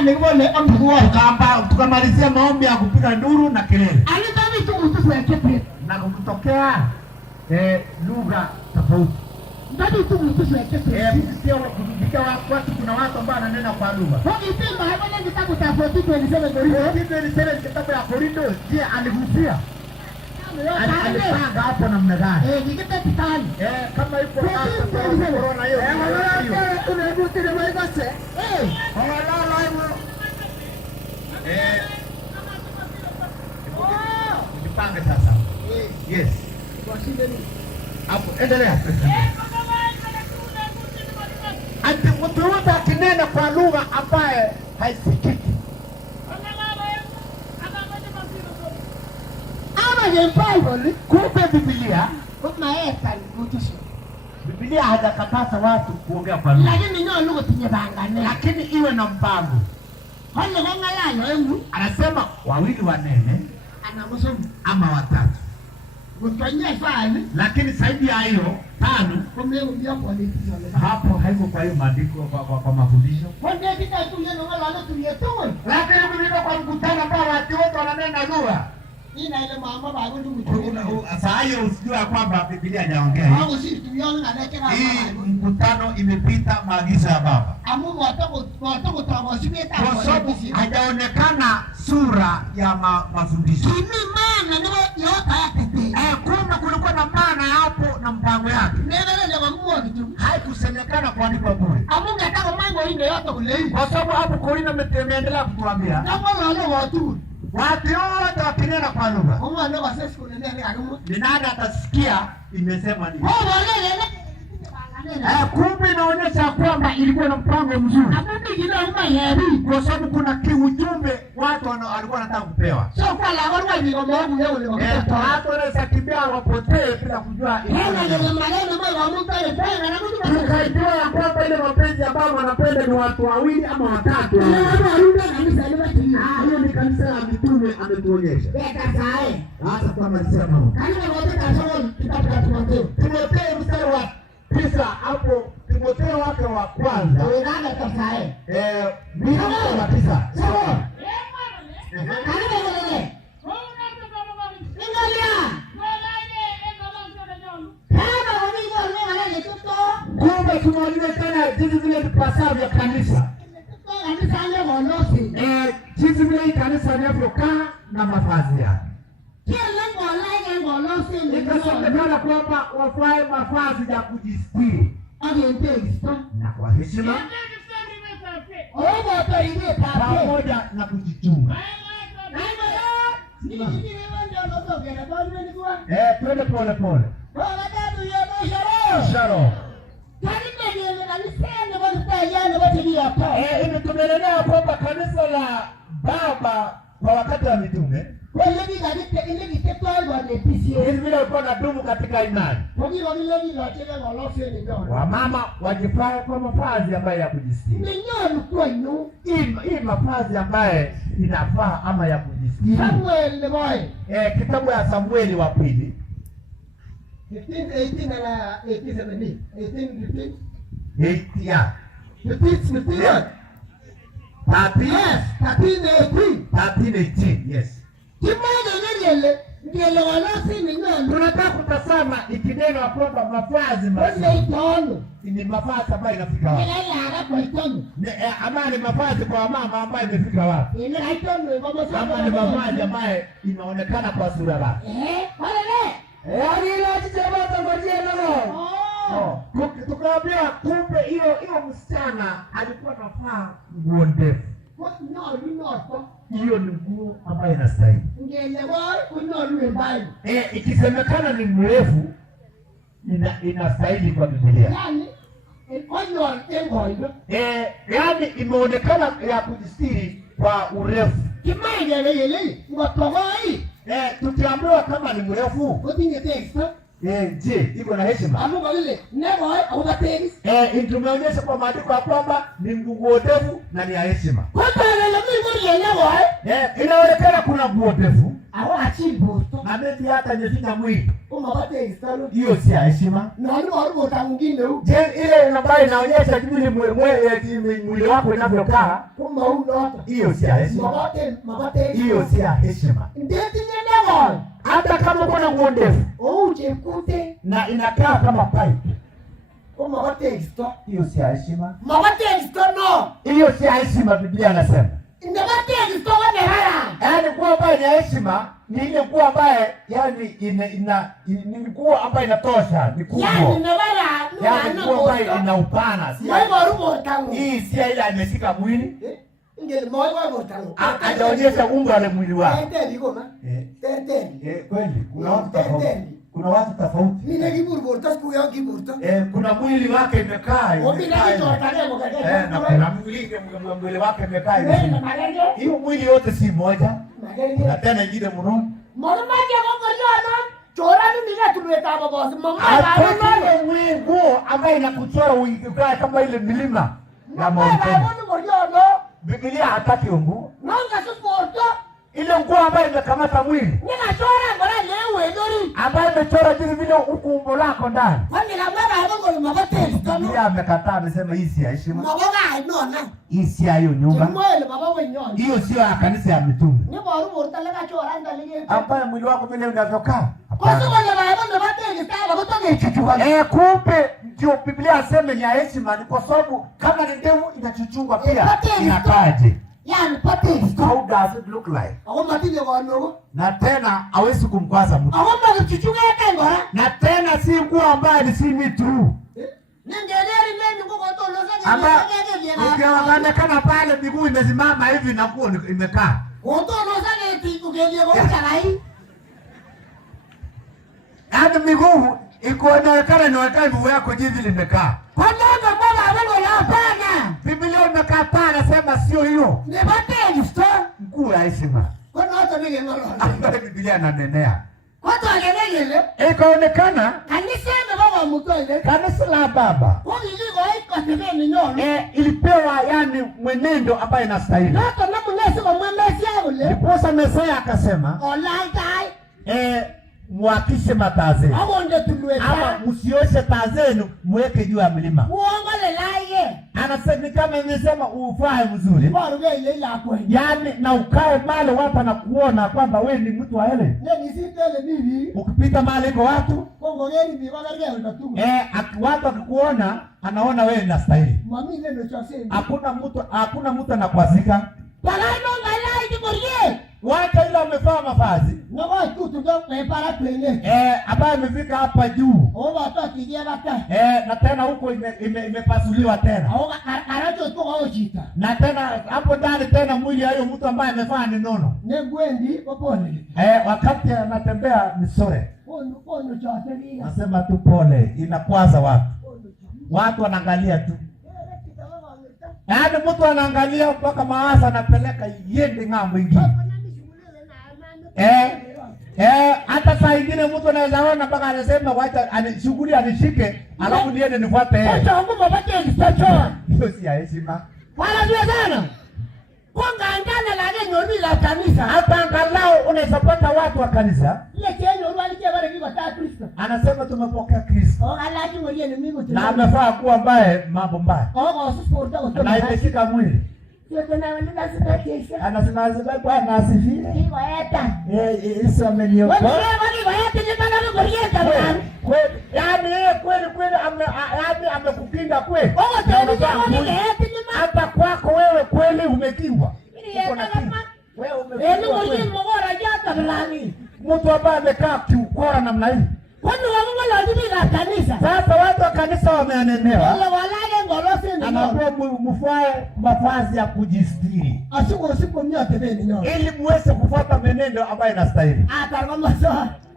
ni wale amkuwa kamba tukamalizia maombi ya kupiga nduru na kelele. Alibani tu mtu wa kepe. Na kutokea lugha tofauti. Ndani tu mtu wa kepe. Sio kupiga watu, kuna watu ambao wananena kwa lugha. Kwa hivyo hapo ni kitabu cha 14:27 Korinto. 14:27 kitabu ya Korinto. Je, aligusia? Alipanga hapo namna gani? Nikita kitani. Kama ipo hapa corona hiyo. Unabuti na maigose. Wala hiyo. Nipange sasa. Yes. Hapo endelea. Ati mtu wote akinena kwa lugha ambaye haisikiki. Kumbe Biblia Biblia hajakataza watu kuongea kwa lugha. Lakini iwe na mpango. Anasema wawili wanene ama watatu. Lakini zaidi ya hiyo 5 hapo haiko kwa hiyo maandiko kwa mafundisho. Lakini Biblia kwa mkutano ambao watu wote wananena lugha. Ina ile mama bago ndugu. Sasa hiyo usijua kwamba Biblia hajaongea. Hao sisi tuliona na leke na mkutano imepita maagizo ya Baba. Amungu watako tawasibeta kwa sababu hajaonekana sura ya mafundisho. Kimi maana ni yote yake. Kumbe kulikuwa na maana hapo na mpango yake. Neno la Mungu kitu. Haikusemekana kuandikwa bure. Amungu ataka mambo ile yote kule. Kwa sababu hapo Korina ameendelea kutuambia. Ndio watu watu wote wakinena kwa lugha. Mungu sasa kunenea ni alimu. Ni nani atasikia imesema nini? Wale kumbe inaonyesha kwamba ilikuwa na mpango mzuri. Kwa sababu kuna kiujumbe watu walikuwa wanataka kupewa. Sio kwa la watu ni ngombe yao watu wanaweza kimbia wapotee bila kujua. Tukaijua ya kwamba ile mapenzi ambayo wanapenda ni watu wawili ama watatu. Hiyo ni kanisa la mitume ametuonyesha. Hata kama nisema Timotheo mstari wa 9 hapo Timotheo wake wa kwanza. Mimi wa 9. Sawa. Kumbe tunaona tena jinsi vile pasavyo kanisa. Jinsi vile kanisa linavyokaa na mavazi yake. Ikasemekana kwamba wafae mavazi ya kujistiri na kwa heshima pamoja na kujichunga. Twende pole pole. Sharo. Tumeelewa kwamba kanisa la Baba kwa wakati wa mitume vile walikuwa nadumu katika imani. Wamama wajifae kwa mavazi ambayo ya kujistiri. Hii mavazi ambaye inafaa ama ya kujistiri. Kitabu ya Samueli wa pili 18 na 18 17 18 13 yes. Tunataka kutazama ikineno kwamba mavazi ni mavazi ambayo inafika wapi? Ama ni mavazi kwa mama ambayo imefika wapi? Ama ni mavazi ambayo inaonekana kwa sura yake? Tukaambia kumbe hiyo msichana alikuwa anavaa nguo ndefu. Hiyo ni nguo ambayo inastahili. Ikisemekana ni mrefu inastahili kwa Biblia. Yani imeonekana ya kujistiri kwa urefu. Tukiambiwa kama ni mrefu je, iko na heshima? Tumeonyesha kwa maandiko ya kwamba ni nguo ndefu na ni ya heshima. Inaonekana kuna nguo ndefu Ameti hata nyefinya mwili. Umapate istalo. Hiyo si heshima. Na walimu mwingine huko. Je, ile ambayo inaonyesha vile mwili wako inavyokaa. Kama unata. Hiyo si heshima. Mabate. Hiyo si heshima. Ndeti nyenyewe. Hata kama uko na nguo ndefu. Ujekute Na inakaa kama pipe. Mabate isto. Hiyo si heshima. Mabate isto no. Hiyo si heshima, Biblia inasema. Ndabate isto wane haya. Yaani nguo ambayo ni heshima ni ile nguo ambayo yani ni nguo ambayo inatosha, ni kubwa. Yaani nawala. Yaani nguo ambayo ina upana. Hii si ile imeshika mwili. Hajaonyesha umbo la mwili wake. Kweli kuna watu tofauti. Kuna watu tofauti. Kuna mwili wake imekaa. Na kuna mwili wake imekaa. Hiyo mwili yote si moja. Na tena ingine mno. Hakuna mwingu ambaye inakuchora uikae kama ile milima ya Mount Kenya. Biblia hataki ungu. Ile nguo ambayo imekamata mwili. Ambayo imechora jinsi vile umbo lako ndani. Biblia amekataa, amesema hii si heshima. Hii si hiyo nyumba. Hiyo sio kanisa ya mitume. Ambayo mwili wako vile unavyokaa. Kumbe ndio Biblia aseme ni heshima, ni kwa sababu kama ni ndevu inachuchungwa pia inakaje. How does it look like? Na tena hawezi kumkwaza mtu. Na tena si nguo ambayo ni si mitu. Ukiona pale miguu imesimama hivi na nguo imekaa. Hadi miguu ikuonekana ni wakati mguu yako jinsi limekaa. Kwa nini baba hapana? Biblia imekataa, anasema sio hiyo. Ni bateli sto mkuu ya heshima. Kwa nini hata nige ngalo? Biblia inanenea. Watu wangenele. Ikaonekana kanisa la baba mtoile. Kanisa la baba. Kwa nini iko tembeni nyono? Ilipewa yani mwenendo ambayo inastahili. Hata na mnesi kwa mwemesi yao le. Ndiposa Mesaya akasema, "Olai mwakishe mataa zenu. Ama msioshe taa zenu, mweke juu ya milima." Anasema kama nimesema ufae mzuri. Yaani na ukae mahali watu na kuona kwamba wewe ni mtu wa hele. Ukipita mahali kwa watu. Watu akikuona anaona wewe unastahili. Hakuna mtu anakwazika. Watu ile wamevaa mavazi. Ambayo imefika hapa juu. Na tena huko imepasuliwa tena. Na tena hapo ndani tena mwili ya hiyo mtu ambaye amevaa ni nono. Wakati anatembea ni sore. Nasema tu pole, inakwaza watu. Watu wanaangalia tu. Yaani mtu anaangalia mpaka mawazo anapeleka yende ng'ambo ingine. Hata saa ingine mtu anaweza ona mpaka anasema wacha shughuli anishike alafu niende nifuate yeye. Acha ngumu mabaki kistacho. Hiyo si heshima. Wala ndio sana. Konga ngana la nyori la kanisa. Hata angalau unaweza pata watu wa kanisa. Ile kenyo walikia wale kwa Kristo. Anasema tumepokea Kristo. Alaji ngorie ni mimi tu. Na amefaa kuwa mbaya mambo mbaya. Na imeshika mwili. Anasema Bwana asifiwe. Yesu ameniokoa. Kweli amekupinga kweli. Hata kwako wewe kweli umekingwa. Mtu ambaye amekaa kiukora namna hii. Sasa watu wa kanisa wameanenewa. Anakuwa mfae mavazi ya kujistiri. Ili muweze kufuata menendo ambayo inastahili.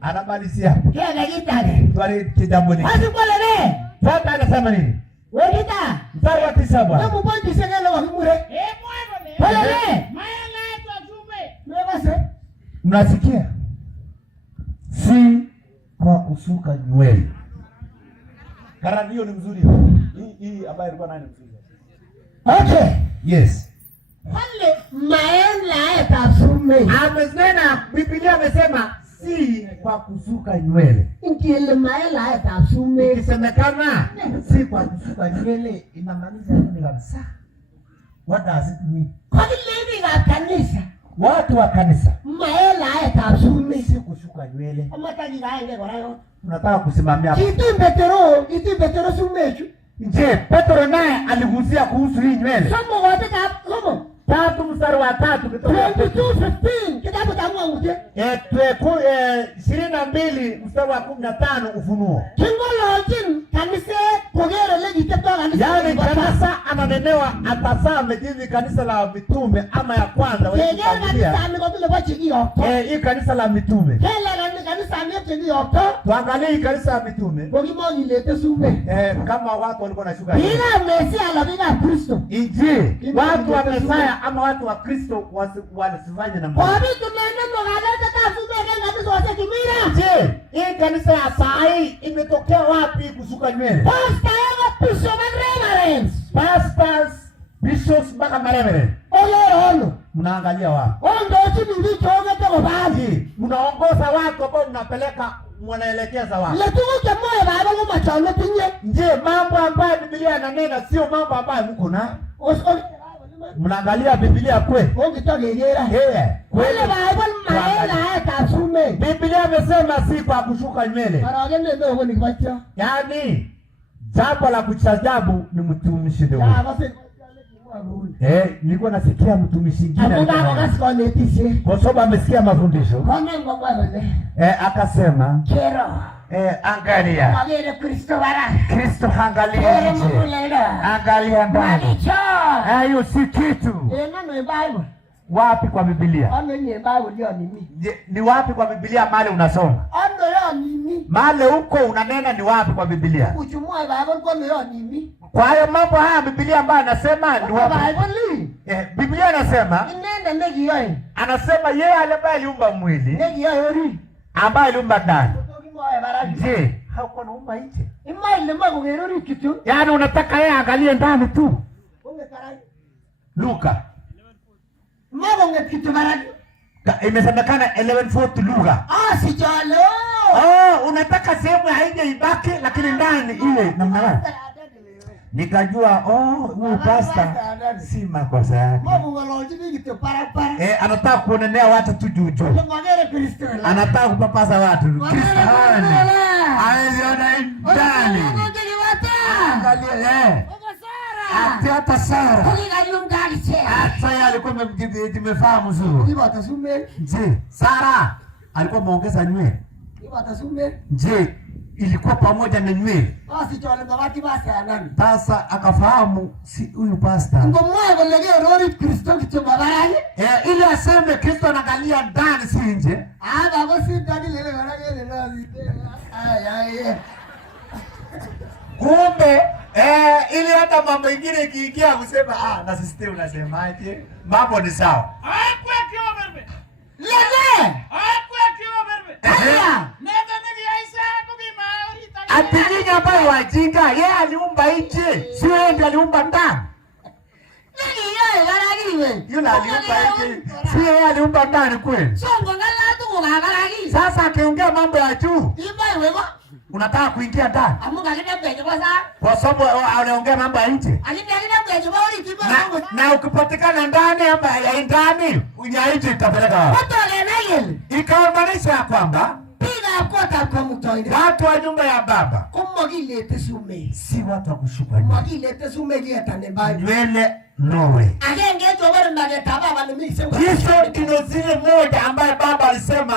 Anamalizia. Twari kijamboni. Sasa anasema nini? Mstari wa 9 bwana. Mnasikia? Si kwa kusuka nywele. Karadio ni mzuri. Hii habari ilikuwa nani mzuri? Okay. Yes. Wale maenla etasume. Amesema Biblia amesema si kwa kusuka nywele. Ngile maela eta sume. Ikisemekana si kwa kusuka nywele inamaanisha nini kabisa? What does it mean? Kwa nini la kanisa? Watu wa kanisa. Maela eta sume Si kusuka nywele. Amataji gaenge kwa rayo. Unataka kusimamia. Kitu Petero sumechu. Je, Petro naye aligusia kuhusu hii nywele? Somo wote somo. 3 mstari wa 3 kutoka 22:15 kitabu cha Mungu je? 22 mstari wa 15 Ufunuo. Kingolojin kanisa kogero legi ketoka kanisa. Yaani kanisa ananenewa atasame hivi kanisa la mitume ama ya kwanza wewe kanisa amekotule kwa chini hapo. Hii kanisa la mitume. Kile kanisa amechini hapo. Tuangalie hii kanisa la mitume. Bogimo ilete sume. Kama watu walikuwa na shuka. Bila Mesia la bila Kristo. Inji watu wa Mesia ama watu wa Kristo wasifanye na Mungu. Kwa vitu nene mwanaleta kasume kanisa wasetumira. Je, hii kanisa ya sai imetokea wapi kusuka nywele? Pastors, bishops mpaka mareverend. Ole. Mnaangalia wapi? Ndio chini ndicho ongeza baadhi. Mnaongoza watu ambao mnapeleka mwanaelekeza wapi? Letuke moyo baba ngoma chalo tinye. Je, mambo ambayo Biblia inanena sio mambo ambayo mko na? Mnaangalia Biblia kweli? Ongitolegera. Kweli Bible maela hata sume. Biblia imesema si kwa kushuka nywele. Baragene ndio ni kwacha. Yaani jambo la kuchajabu ni mtumishi ndio. Nilikuwa nasikia mtumishi mwingine kwa sababu amesikia mafundisho. Akasema kero. Angalia. Kristo angalia nje. Angalia ndani. Hiyo si kitu. Wapi kwa Biblia? Ni wapi kwa Biblia mahali unasoma? Mahali huko unanena ni wapi kwa Biblia? Kwa hiyo mambo haya Biblia ambayo anasema ni wapi? Biblia anasema anasema yeye ambaye aliumba mwili ambaye aliumba ndani. Je, hauko naumba nje? Yaani unataka yeye angalie ndani tu. Luka imesemekana 11:40 Luka. Sijalo. Unataka sehemu haije ibaki lakini ndani ile namna gani? Nikajua huyu pastor si makosa yake. Anataka kuonenea watu tu juu. Anataka kupapasa watu. Kristo anaziona ndani. Angalia hata Sara. Hata yeye alikuwa amefahamu zuri. Je, Sara alikuwa ameongeza nywele? Je, ilikuwa pamoja na nywele? Sasa akafahamu si huyu pastor. Ili aseme Kristo anaangalia ndani si nje. Kumbe ili hata mambo mengine ikiingia kusema na system unasemaje? Mambo ni sawa. Ati nyinyi ambao wajinga, yeye aliumba nje, si yeye ndiye aliumba ndani. Yule aliumba nje, si yeye aliumba ndani kweli? Sasa akiongea mambo ya juu, unataka kuingia ndani? Kwa sababu anaongea mambo ya nje. Na ukipatikana ndani ama ya ndani, unya nje itapeleka wapi? Ikaamanisha kwamba watu wa nyumba ya baba si watu wa kushuka nywele nowe. Hizo ndio zile moja ambaye baba alisema